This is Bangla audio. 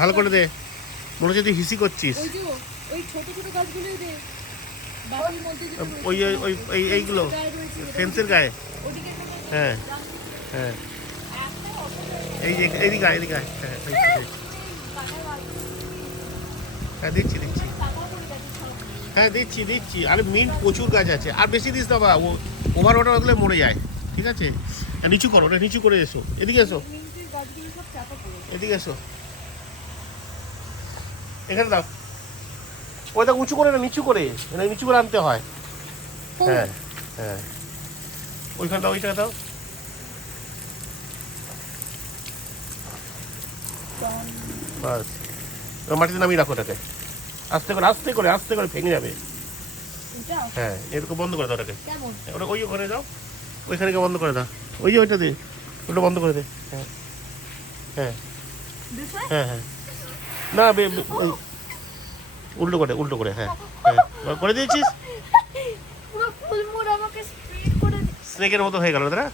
ভালো করে দে, মনে হচ্ছে তুই হিসি করছিস। ওই ছোট ছোট গাছগুলোই দে, বাকির মধ্যে যেটা ওই ওই ওই এইগুলো ফেন্সের গায়ে। ওদিকে হ্যাঁ হ্যাঁ, এই যে এইদিকে আয়, এদিকে আয়। হ্যাঁ হ্যাঁ দিচ্ছি দিচ্ছি, হ্যাঁ দিচ্ছি দিচ্ছি। আরে মিন্ট প্রচুর গাছ আছে, আর বেশি দিস না বা ওভার ওয়াটার হলে মরে যায়। ঠিক আছে, নিচু করো, ওটা নিচু করে এসো, এদিকে এসো, এদিকে এসো, এখানে দাও। ওইটা উঁচু করে না, নিচু করে, এটা নিচু করে আনতে হয়। হ্যাঁ হ্যাঁ, ওইখানে দাও, ওইটা দাও। বাস, মাটিতে নামিয়ে রাখো ওটাকে, আস্তে করে আস্তে করে আস্তে করে, ভেঙে যাবে। হ্যাঁ এরকম বন্ধ করে দাও ওটাকে, ওটা ওই ওখানে যাও, ওইখানে বন্ধ করে দাও। ওই যে ওইটা দে, ওটা বন্ধ করে দে। হ্যাঁ হ্যাঁ হ্যাঁ হ্যাঁ, না উল্টো করে, উল্টো করে, হ্যাঁ হ্যাঁ করে দিয়েছিস। স্নেকের মতো হয়ে গেল দাদা।